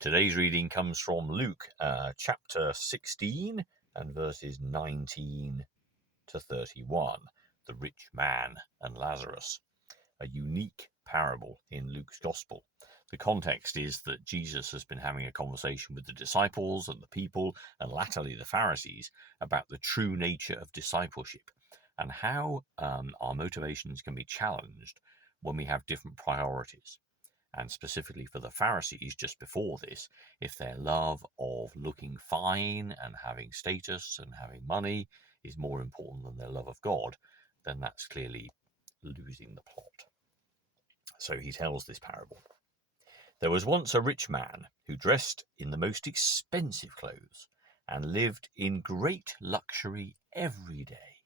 Today's reading comes from Luke chapter 16 and verses 19 to 31, the rich man and Lazarus, a unique parable in Luke's gospel. The context is that Jesus has been having a conversation with the disciples and the people, and latterly the Pharisees, about the true nature of discipleship and how our motivations can be challenged when we have different priorities. And specifically for the Pharisees just before this, if their love of looking fine and having status and having money is more important than their love of God, then that's clearly losing the plot. So he tells this parable. There was once a rich man who dressed in the most expensive clothes and lived in great luxury every day.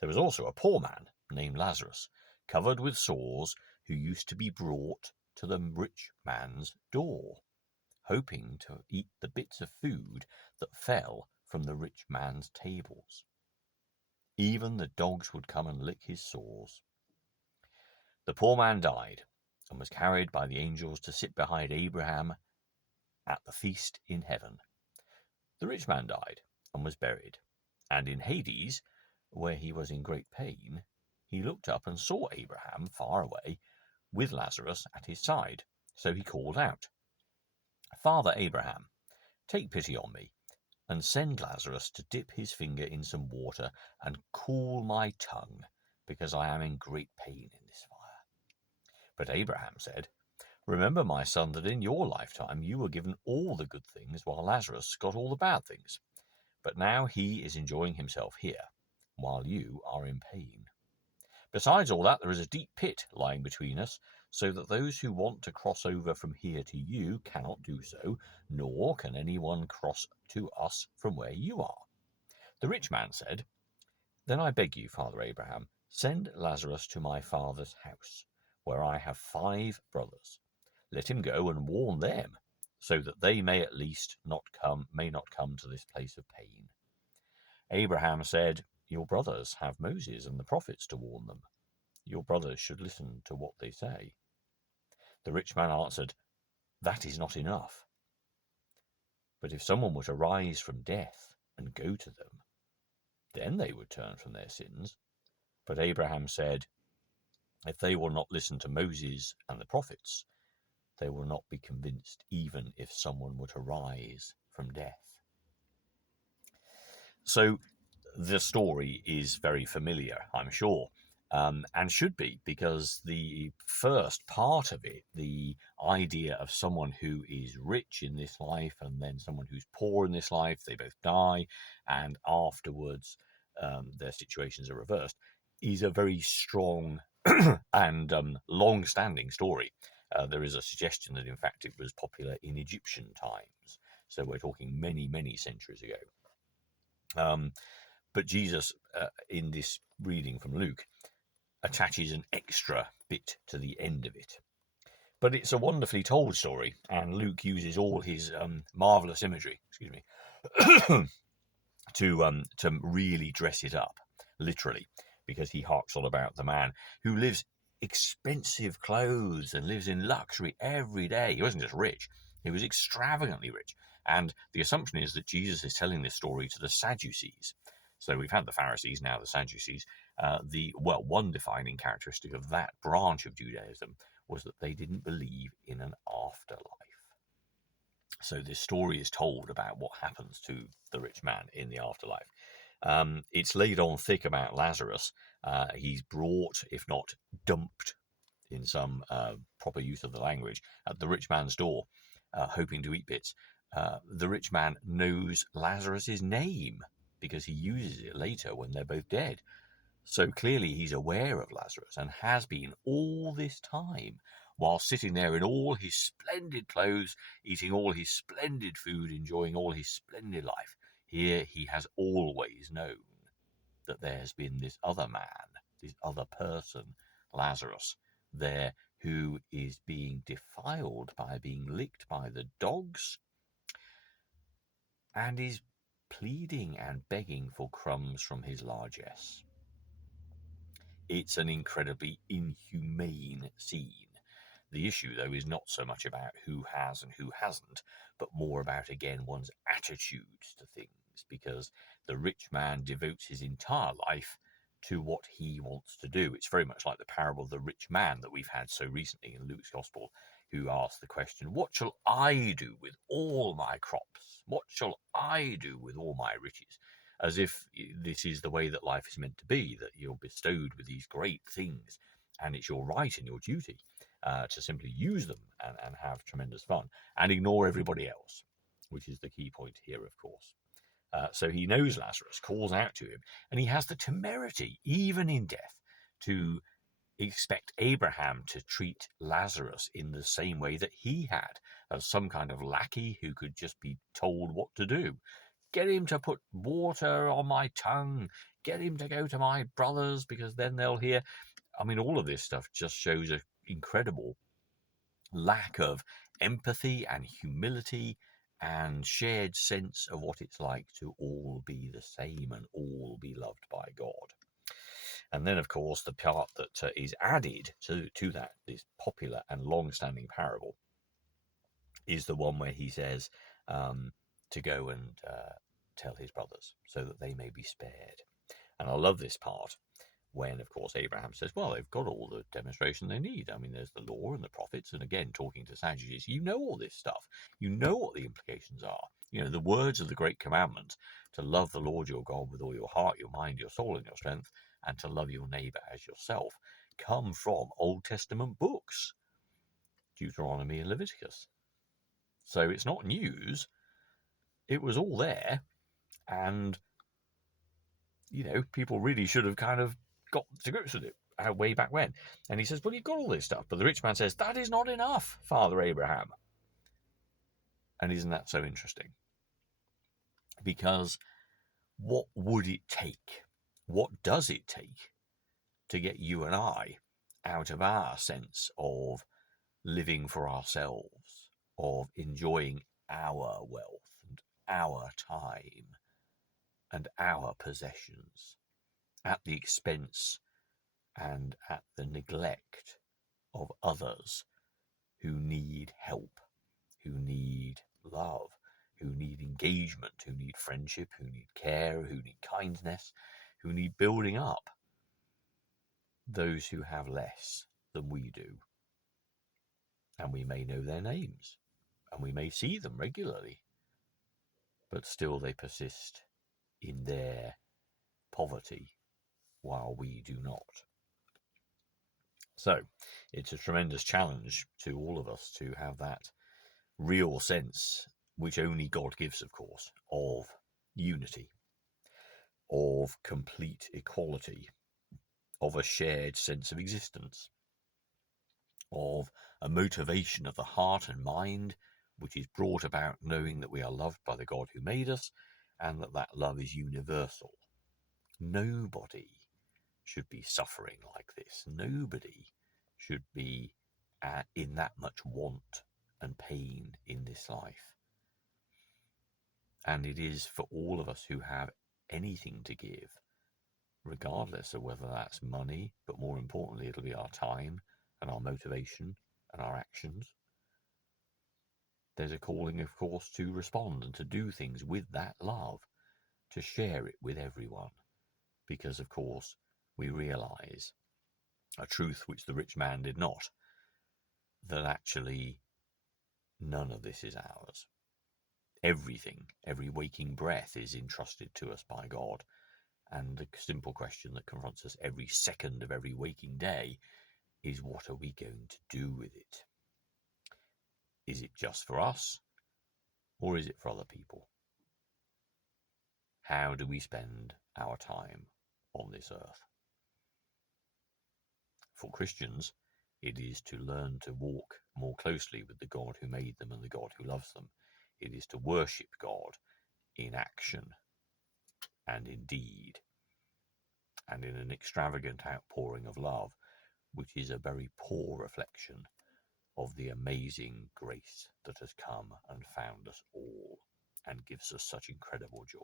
There was also a poor man named Lazarus, covered with sores, who used to be brought to the rich man's door, hoping to eat the bits of food that fell from the rich man's tables. Even the dogs would come and lick his sores. The poor man died and was carried by the angels to sit behind Abraham at the feast in heaven. The rich man died and was buried, and in Hades, where he was in great pain, he looked up and saw Abraham far away with Lazarus at his side. So he called out, "Father Abraham, take pity on me, and send Lazarus to dip his finger in some water and cool my tongue, because I am in great pain in this fire." But Abraham said, "Remember, my son, that in your lifetime you were given all the good things, while Lazarus got all the bad things. But now he is enjoying himself here, while you are in pain. Besides all that, there is a deep pit lying between us, so that those who want to cross over from here to you cannot do so, nor can anyone cross to us from where you are." The rich man said, "Then I beg you, Father Abraham, send Lazarus to my father's house, where I have 5 brothers. Let him go and warn them, so that they may at least not come to this place of pain." Abraham said, "Your brothers have Moses and the prophets to warn them. Your brothers should listen to what they say." The rich man answered, "That is not enough. But if someone were to rise from death and go to them, then they would turn from their sins." But Abraham said, "If they will not listen to Moses and the prophets, they will not be convinced, even if someone were to rise from death." So the story is very familiar, I'm sure, and should be, because the first part of it, the idea of someone who is rich in this life and then someone who's poor in this life, they both die, and afterwards their situations are reversed, is a very strong and long-standing story. There is a suggestion that, in fact, it was popular in Egyptian times. So we're talking many, many centuries ago. But Jesus, in this reading from Luke, attaches an extra bit to the end of it. But it's a wonderfully told story, and Luke uses all his marvelous imagery, to really dress it up, literally, because he harks on about the man who lives expensive clothes and lives in luxury every day. He wasn't just rich, he was extravagantly rich. And the assumption is that Jesus is telling this story to the Sadducees. So we've had the Pharisees, now the Sadducees. One defining characteristic of that branch of Judaism was that they didn't believe in an afterlife. So this story is told about what happens to the rich man in the afterlife. It's laid on thick about Lazarus. He's brought, if not dumped, in some proper use of the language, at the rich man's door, hoping to eat bits. The rich man knows Lazarus's name because he uses it later when they're both dead. So clearly he's aware of Lazarus and has been all this time, while sitting there in all his splendid clothes, eating all his splendid food, enjoying all his splendid life. Here he has always known that there has been this other man, this other person, Lazarus, there, who is being defiled by being licked by the dogs and is pleading and begging for crumbs from his largesse. It's an incredibly inhumane scene. The issue, though, is not so much about who has and who hasn't, but more about, again, one's attitudes to things, because the rich man devotes his entire life to what he wants to do. It's very much like the parable of the rich man that we've had so recently in Luke's Gospel, who asked the question, what shall I do with all my crops? What shall I do with all my riches? As if this is the way that life is meant to be, that you're bestowed with these great things, and it's your right and your duty to simply use them and have tremendous fun and ignore everybody else, which is the key point here, of course. So he knows Lazarus, calls out to him, and he has the temerity, even in death, to expect Abraham to treat Lazarus in the same way that he had, as some kind of lackey who could just be told what to do. Get him to put water on my tongue. Get him to go to my brothers, because then they'll hear. I mean, all of this stuff just shows an incredible lack of empathy and humility and shared sense of what it's like to all be the same and all be loved by God. And then, of course, the part that is added to that, this popular and long-standing parable, is the one where he says to go and tell his brothers so that they may be spared. And I love this part when, of course, Abraham says, well, they've got all the demonstration they need. I mean, there's the law and the prophets. And again, talking to Sadducees, you know all this stuff. You know what the implications are. You know, the words of the great commandment to love the Lord your God with all your heart, your mind, your soul, and your strength, and to love your neighbor as yourself, come from Old Testament books, Deuteronomy and Leviticus. So it's not news. It was all there. And, you know, people really should have kind of got to grips with it way back when. And he says, well, you've got all this stuff. But the rich man says, that is not enough, Father Abraham. And isn't that so interesting? Because what would it take? What does it take to get you and I out of our sense of living for ourselves, of enjoying our wealth and our time and our possessions at the expense and at the neglect of others who need help, who need love, who need engagement, who need friendship, who need care, who need kindness, who need building up? Those who have less than we do. And we may know their names, and we may see them regularly, but still they persist in their poverty while we do not. So it's a tremendous challenge to all of us to have that real sense, which only God gives, of course, of unity, of complete equality, of a shared sense of existence, of a motivation of the heart and mind, which is brought about knowing that we are loved by the God who made us, and that that love is universal. Nobody should be suffering like this. Nobody should be in that much want and pain in this life. And it is for all of us who have anything to give, regardless of whether that's money, but more importantly, it'll be our time and our motivation and our actions. There's a calling, of course, to respond and to do things with that love, to share it with everyone. Because, of course, we realize a truth which the rich man did not, that actually none of this is ours. Everything, every waking breath is entrusted to us by God. And the simple question that confronts us every second of every waking day is, what are we going to do with it? Is it just for us, or is it for other people? How do we spend our time on this earth? For Christians, it is to learn to walk more closely with the God who made them and the God who loves them. It is to worship God in action and in deed, and in an extravagant outpouring of love, which is a very poor reflection of the amazing grace that has come and found us all and gives us such incredible joy.